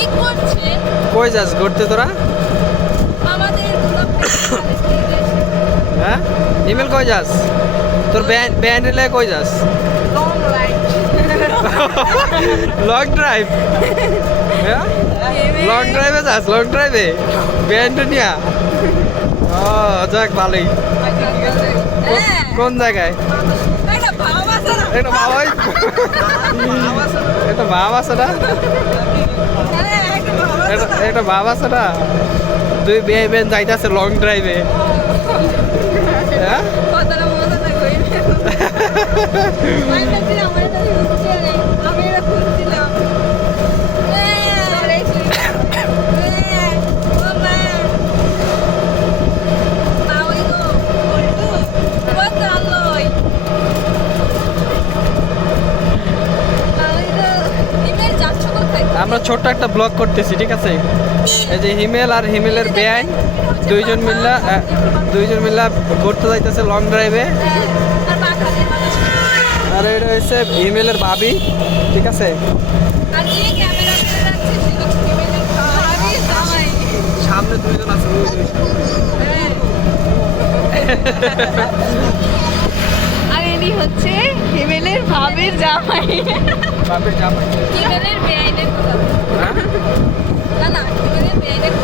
কি করছে? কই যাস ঘুরতে তোরা? আমাদের হ্যাঁ ইমেল কই যাস? তোর ব্যান্ড এলে কই যাস? Long life long drive. হ্যাঁ লং ড্রাইভে যাস? লং ড্রাইভে ব্যান্ড নিয়া? ও যাক ভালোই। কোন জায়গায়? একটা ভাব আছে না? একটা ভাব একটা ভাব আছে না? একটা ভাব আছে না? তুই বিয়ে বেন যাইতেছে লং ড্রাইভে। হ্যাঁ কতটা মজা লাগবে আমি এটা খুঁজছিলাম আমরা ছোট্ট একটা ব্লগ করতেছি, ঠিক আছে? এই যে হিমেল আর হিমেলের বেআইন দুইজন মিল্লা ঘুরতে যাইতেছে লং ড্রাইভে। আর এটা হচ্ছে হিমেলের ভাবি, ঠিক আছে? সামনে দুইজন আছে। আর ইনি হচ্ছে হিমেলের ভাবির জামাই। ভাবির জামাই। হিমেলের বেআইনের কথা। হ্যাঁ? না না, হিমেলের বেআইনের